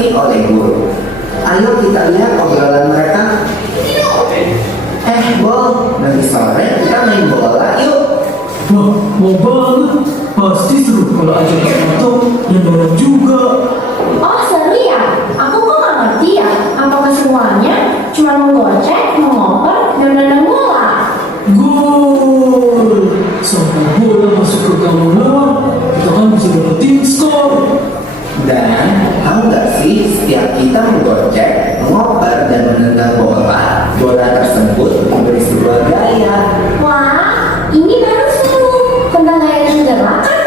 diawasi oleh guru. Ayo kita lihat obrolan mereka. Bol, nanti sore kita main bola yuk. Wah, mau banget. Pasti seru kalau ajak foto dan dorong juga. Oh seru ya? Aku kok nggak ngerti ya. Apa keseruannya cuma menggocek, mengoper, dan menendang bola? Gol! Sampai bola masuk ke gawang lawan, kita kan bisa dapetin skor. Dan tahu nggak sih, setiap kita menggocek, mengoper, dan menendang bola, bola tersebut memberi sebuah gaya Wah, ini baru seru. Tentang gaya tergerak kan?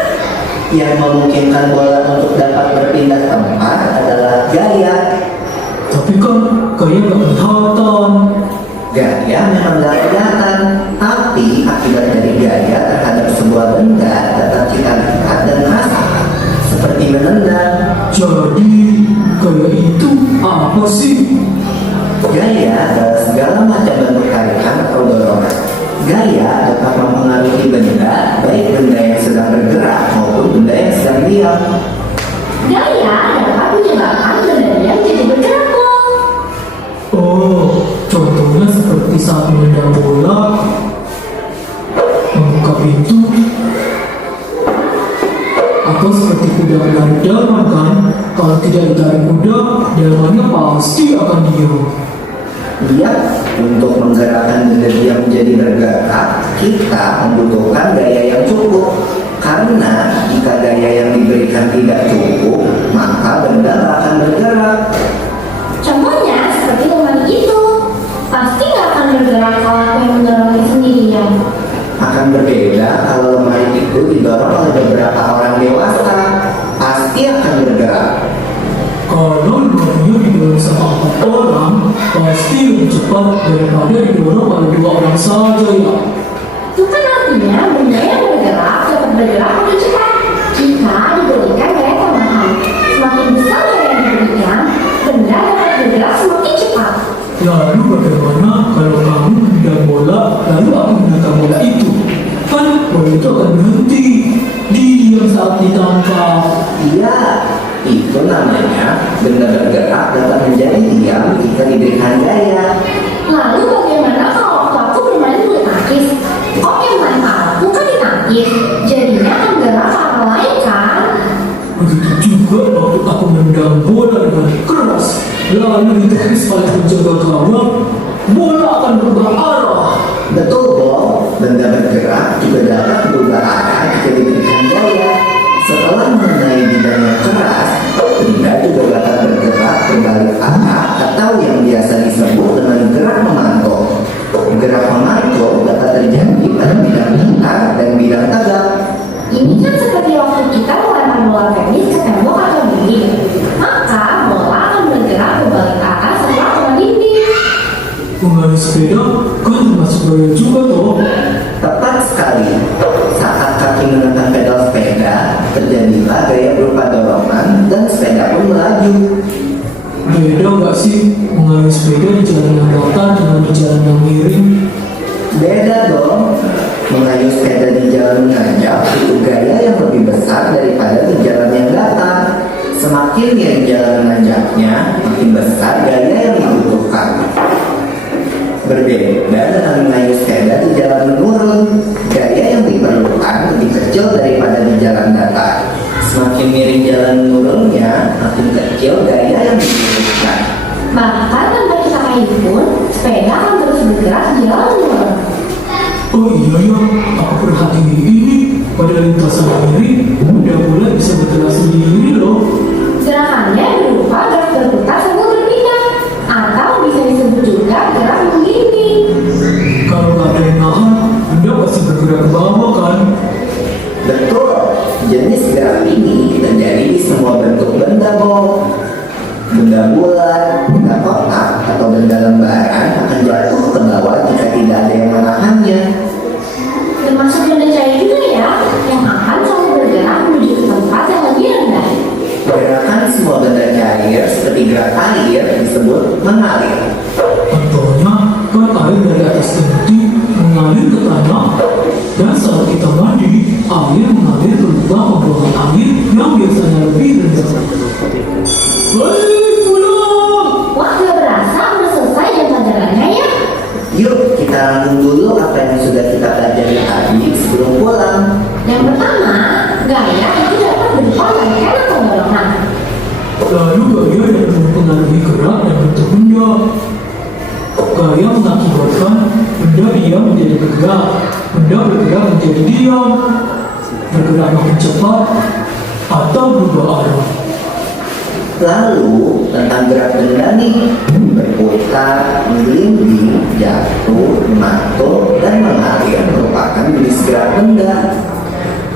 yang memungkinkan bola untuk dapat berpindah tempat adalah gaya. Tapi kan gaya gak kelihatan. Gaya memang gak kelihatan, tapi akibat dari gaya terhadap sebuah benda dapat kita lihat dan rasakan, seperti menendang. Jadi, gaya itu apa sih? Gaya adalah segala macam bentuk tarikan atau dorongan. Gaya dapat mempengaruhi benda, baik benda yang sedang bergerak maupun benda yang sedang diam. Gaya dapat menyebabkan benda-benda jadi bergerak loh. Oh, contohnya seperti saat menendang bola, membuka pintu, atau seperti kuda menarik delman kan? Kalau tidak ditarik kuda, delmannya pasti akan diam. Lihat, untuk menggerakkan benda diam menjadi bergerak, kita membutuhkan gaya yang cukup. Karena jika gaya yang diberikan tidak cukup, maka benda akan bergerak. Contohnya seperti lemari itu. Pasti nggak akan bergerak kalau aku yang mendorongnya sendirian. Akan berbeda kalau lemari itu didorong oleh beberapa orang dewasa, pasti akan bergerak. Kalau lemarinya didorong sama 4 orang, pasti lebih cepat daripada didorong oleh 2 orang saja ya. Itu kan artinya benda yang bergerak dapat bergerak lebih cepat jika diberikan gaya tambahan. Semakin besar gaya yang diberikan, benda dapat bergerak semakin cepat. Lalu bagaimana kalau kamu menendang bola, lalu aku menendang bola itu? Kan bola itu akan berhenti, diam saat ditangkap. Iya, itu namanya benda bergerak dapat menjadi diam jika diberikan gaya. Lalu bagaimana kalau waktu aku bermain bulu tangkis? Kok yang main aku kan ditangkis, jadinya akan gerak ke arah lain kan? Begitu juga waktu aku menendang bola dengan keras, lalu ditepis oleh penjaga gawang, bola akan berubah arah. Betul, Bob. Benda bergerak juga dapat berubah arah jika diberikan gaya. Setelah mengenai bidang yang keras, benda juga dapat bergerak berbalik arah atau yang biasa disebut dengan gerak memantul. Gerak memantul dapat terjadi pada bidang lingkar dan bidang tegak. Ini kan seperti waktu kita melempar bola tenis ke tembok atau dinding. Maka bola akan bergerak berbalik arah setelah kena dinding. Mengayuh sepeda kan termasuk gaya juga toh. Tepat sekali. Saat kaki menekan pedal sepeda, terjadilah gaya berupa dorongan dan sepeda pun melaju. Beda nggak sih mengayuh sepeda di jalan yang datar dengan di jalan yang miring? Beda dong. Mengayuh sepeda di jalan menanjak itu gaya yang lebih besar daripada di jalan yang datar. Semakin yang jalan menanjaknya, makin besar gaya yang dibutuhkan. Berbeda dengan mengayuh sepeda di jalan menurun, gaya yang diperlukan lebih kecil daripada di jalan datar. Semakin miring jalan menurunnya, makin kecil gaya yang dibutuhkan. Bahkan tanpa kita kayuh pun, sepeda akan terus bergerak di jalan menurun. Oh iya ya, aku perhatiin ini pada lintasan miring, udah mulai bisa bergerak sendiri loh. Gerakannya berupa gerak berputar sambil berpindah, atau bisa disebut juga gerak menggelinding. Kalau nggak ada yang nahan, benda pasti bergerak ke bawah kan? Betul, jenis gerak ini terjadi di semua bentuk benda, Bob. Benda bulat, benda kotak, atau benda lembaran akan jatuh ke bawah jika tidak ada yang menahannya. Termasuk benda cair juga ya, yang akan selalu bergerak menuju ke tempat yang lebih rendah. Gerakan semua benda cair seperti gerak air disebut mengalir. Contohnya, kan air dari atas tenti mengalir ke tanah, dan saat kita mandi, air mengalir berubah membuang air yang biasanya lebih rendah. Wih! gaya dapat mempengaruhi gerak dan bentuk benda. Gaya mengakibatkan benda diam menjadi bergerak, benda bergerak menjadi diam, bergerak makin cepat, atau berubah arah. Lalu tentang gerak benda nih, berputar, menggelinding, jatuh, mantul, dan mengalir merupakan jenis gerak benda.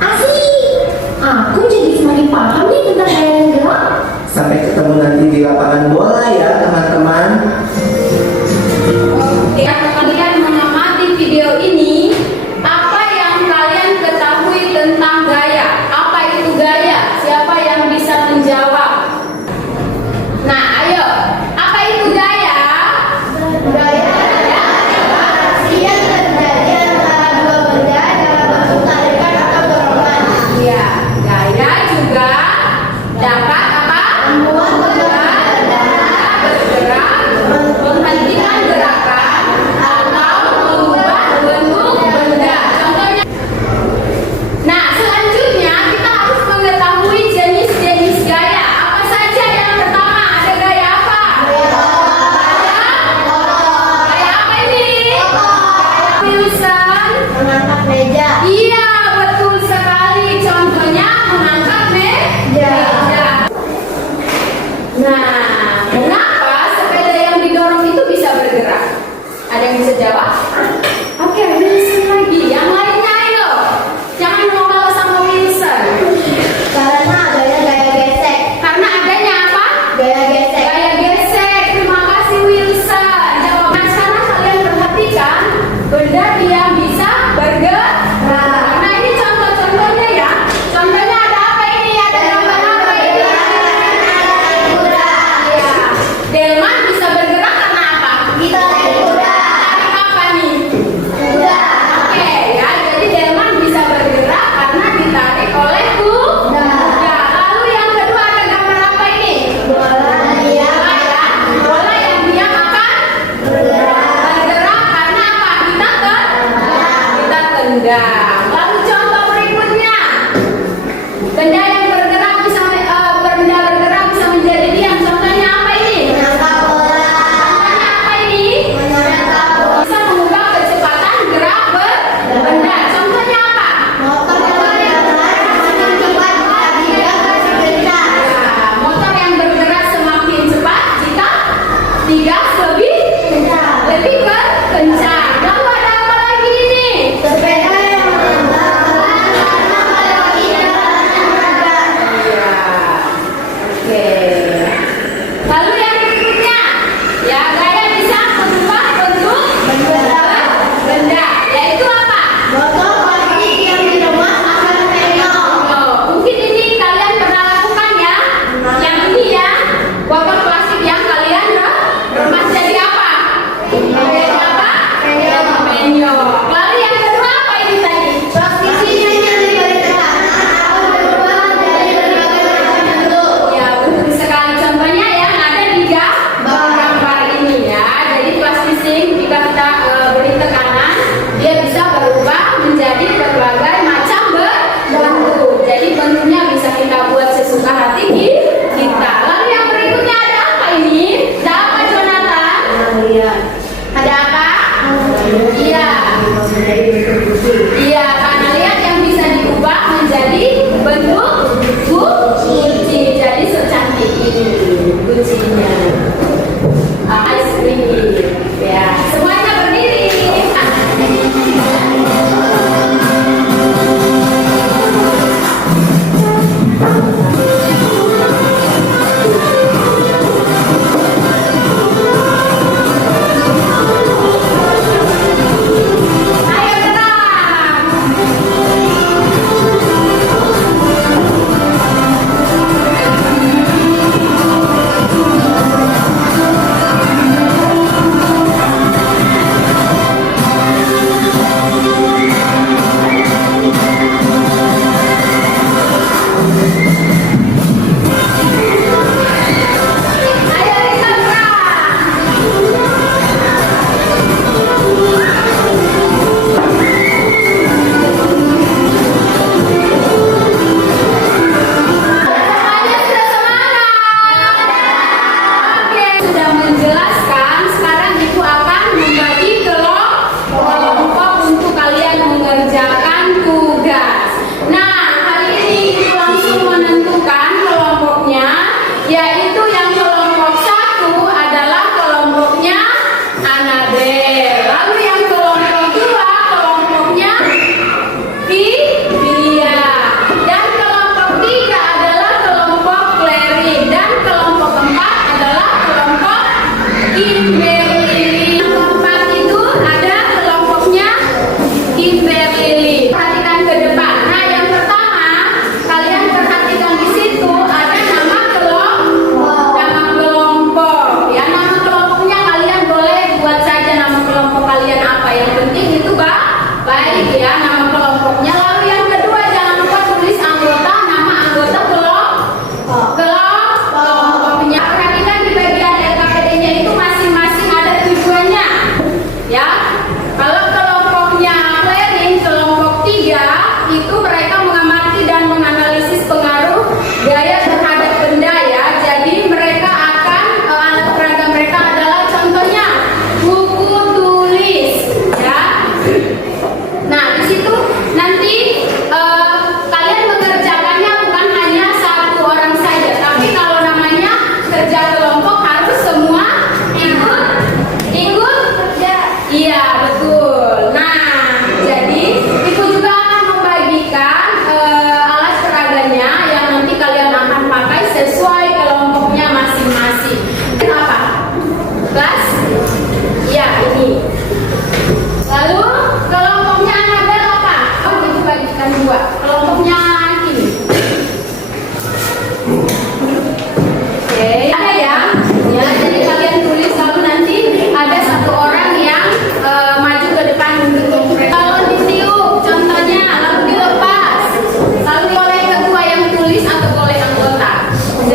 Asik! Aku jadi semakin paham nih tentang gaya dan gerak. Sampai ketemu nanti di lapangan bola ya teman-teman. Jika kalian mengamati video ini, apa yang kalian ketahui tentang gaya? Apa itu gaya? Siapa yang bisa menjawab? Nah, ayo. Apa itu gaya? Gaya adalah aksi yang terjadi antara dua benda dalam bentuk tarikan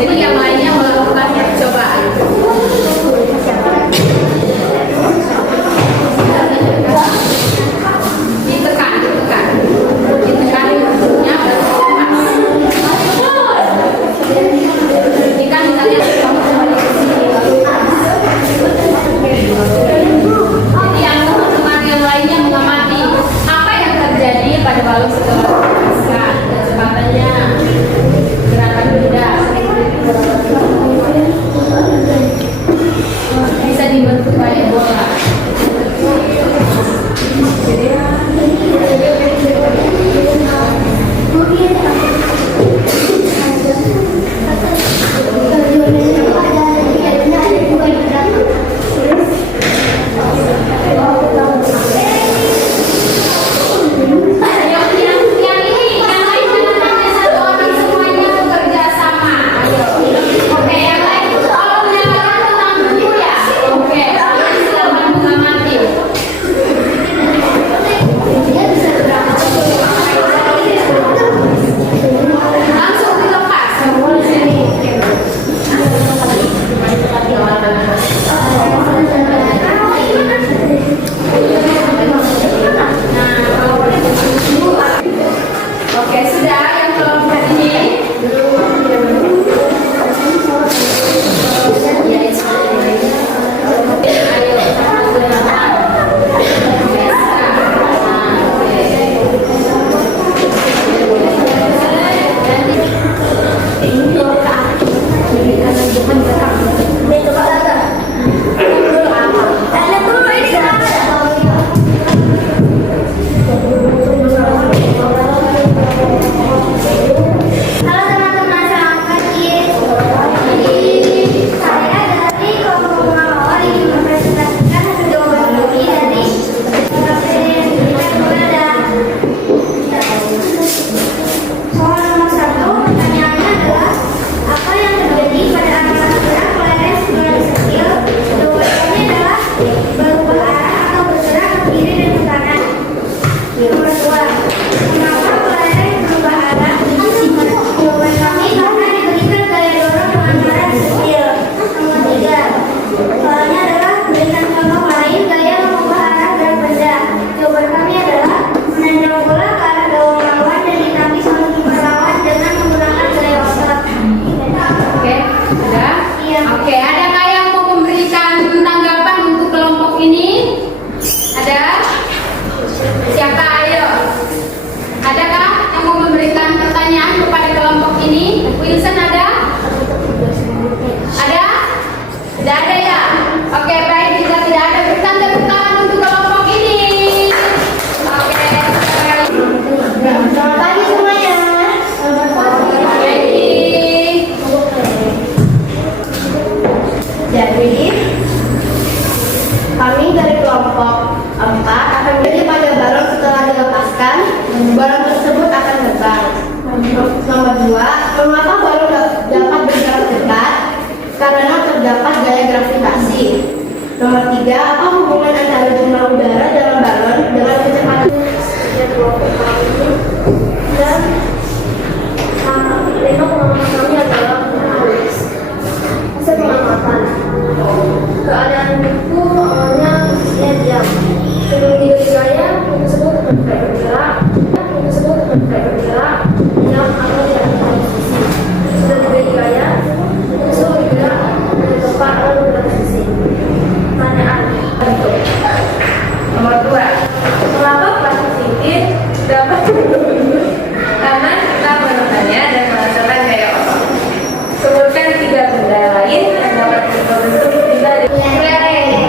Jadi yang lainnya melakukan percobaan. Ditekan bentuknya jika misalnya jadi yang teman-teman yang lainnya mengamati apa yang terjadi pada balon setelah dilepaskan, kecepatannya, gerakan benda bisa dibentuk kayak bola. Oke, sudah yang kelompok ini. Halo teman-teman, selamat pagi. Saya dari kelompok pengawal ingin mempresentasikan hasil jawaban kami dari Presiden Kanada. Soal nomor 1, pertanyaannya adalah apa yang terjadi pada anak-anak gerak pelereng sebulan kecil? Jawabannya adalah berubah arah atau bergerak ke kiri dan ke kanan. Nomor 2, kenapa pelereng berubah arah? Jawaban kami karena diberikan gaya dorong dengan arah kecil. Nomor 3, soalnya adalah berikan contoh lain gaya mengubah arah gerak benda. Jawaban kami adalah menendang bola ke arah gawang lawan dan ditangkis oleh kiper lawan dengan menggunakan gaya otot. Oke, sudah. Iya. Oke, adakah yang mau memberikan tanggapan untuk kelompok ini? Ada? Siapa? Ayo. Adakah yang mau memberikan pertanyaan kepada kelompok ini? Wilson ada? Ada? Tidak ada ya? Oke, baik. Jika tidak ada, berikan tepuk tangan untuk kelompok ini. Oke, baik. Selamat pagi semuanya. Jadi, kami dari kelompok 4 akan menjadi pada balon setelah dilepaskan, balon tersebut akan terbang. Nomor 2, mengapa balon dapat bergerak dekat? Karena terdapat gaya gravitasi. Nomor 3, apa hubungan antara jumlah udara dalam balon dengan kecepatan? Dan lima pengalaman kami adalah hasil pengamatan. Keadaan buku awalnya dia diam. Sebelum diberi gaya, buku tersebut akan bergerak, diam atau tidak berposisi. Sudah diberi gaya, buku tersebut bergerak dari tempat atau berposisi. Pertanyaan bentuk. Nomor 2. Mengapa plastik singkir dapat berbentuk? Karena kita menekannya dan merasakan gaya otot. Sebutkan 3 benda lain yang dapat berbentuk tidak Kelereng.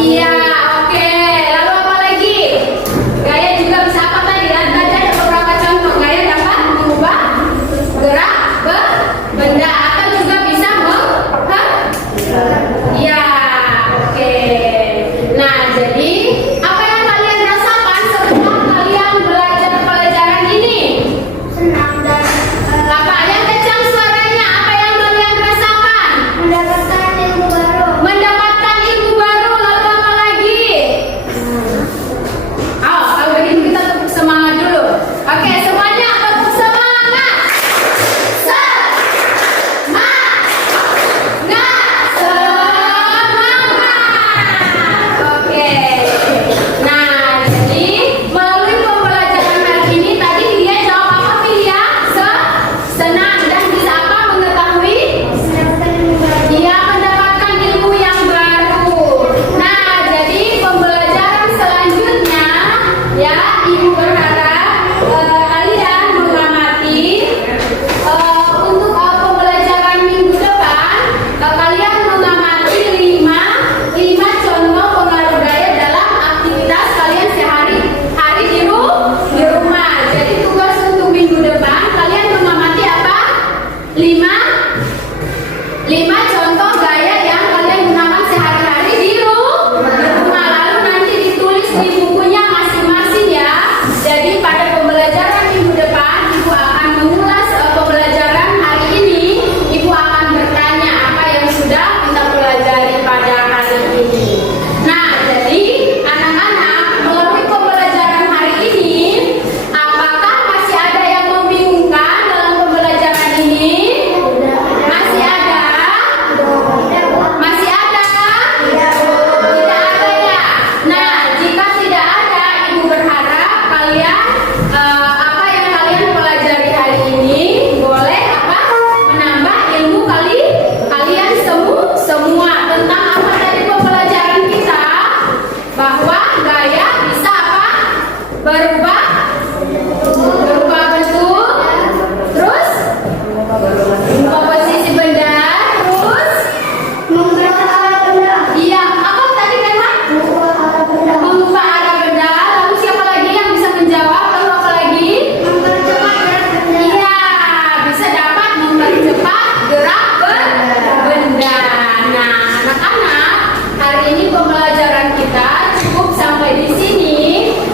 Iya, oke. Lalu apa lagi? Gaya juga bisa apa tadi? Tadi ada beberapa contoh. Gaya dapat mengubah gerak benda atau juga bisa Iya, oke. Nah, jadi apa yang kalian rasakan setelah kalian belajar pelajaran ini? Senang dan Apa yang kencang suaranya? Apa yang kalian rasakan? mendapatkan ilmu baru. Mendapatkan ilmu baru. Lalu apa lagi? Oh, kalau begitu kita tepuk semangat dulu. Oke, semuanya tepuk semangat. Oke. Nah, jadi melalui pembelajaran hari ini tadi dia jawab apa Filia? Senang dan bisa apa mengetahui? Mendapatkan ilmu baru. Dia mendapatkan ilmu yang baru. Nah, jadi pembelajaran selanjutnya ya, Ibu berharap kalian mengamati untuk pembelajaran minggu depan kalian mengamati lima contoh pengaruh gaya dalam aktivitas kalian sehari-hari di rumah. Jadi tugas untuk minggu depan kalian mengamati apa? Lima contoh gaya yang kalian gunakan sehari-hari di rumah. Lalu nanti ditulis di bukunya masing-masing ya. Jadi pada pembelajaran minggu depan Ibu akan mengulas pembelajaran hari ini. Ibu akan bertanya apa yang sudah kita pelajari pada hari ini. Nah, jadi anak-anak melalui pembelajaran hari ini, apakah masih ada yang membingungkan dalam pembelajaran ini? Masih ada? Masih ada? Tidak ada ya? Nah, jika tidak ada, Ibu berharap kalian apa yang kalian pelajari hari ini boleh apa? Menambah ilmu kalian semua tentang apa tadi pembelajaran kita, bahwa gaya bisa apa? Berubah bentuk, terus komposisi benda, terus iya, apa tadi memang? Mengubah arah benda. Lalu siapa lagi yang bisa menjawab? Lalu apa lagi? Iya, bisa dapat mempercepat gerak benda. Nah, anak-anak, hari ini pembelajaran kita cukup sampai di sini.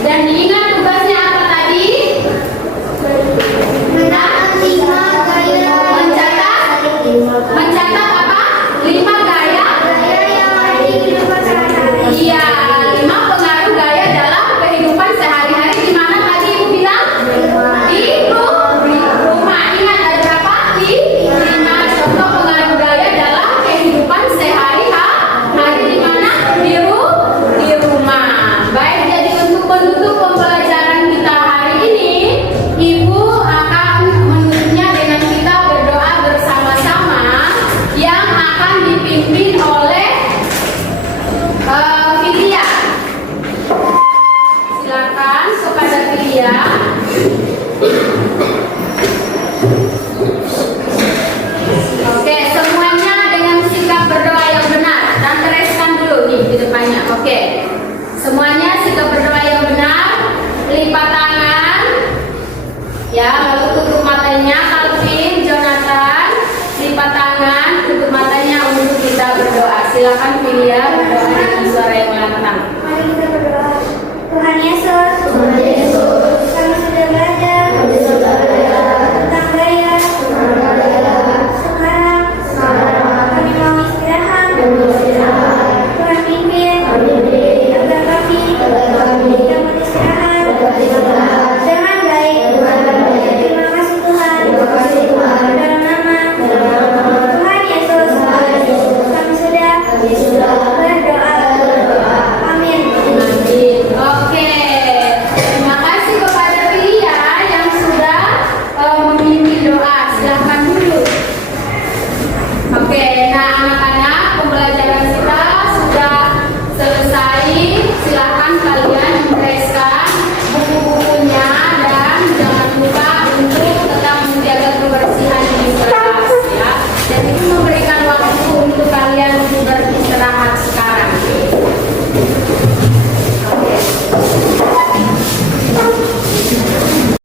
Dan diingat tugasnya apa tadi? Mencatat apa? 5 gaya. Iya, 5 pengaruh gaya dalam kehidupan sehari-hari. Di mana tadi Ibu bilang? Di rumah. Ingat ada berapa? 5 contoh pengaruh gaya dalam kehidupan sehari-hari. Di mana? Di rumah. Baik, jadi untuk menutup pembelajaran kita hari ini, Ibu akan menutupnya dengan kita berdoa bersama-sama yang akan dipimpin oleh Filia. Silakan kepada Filia.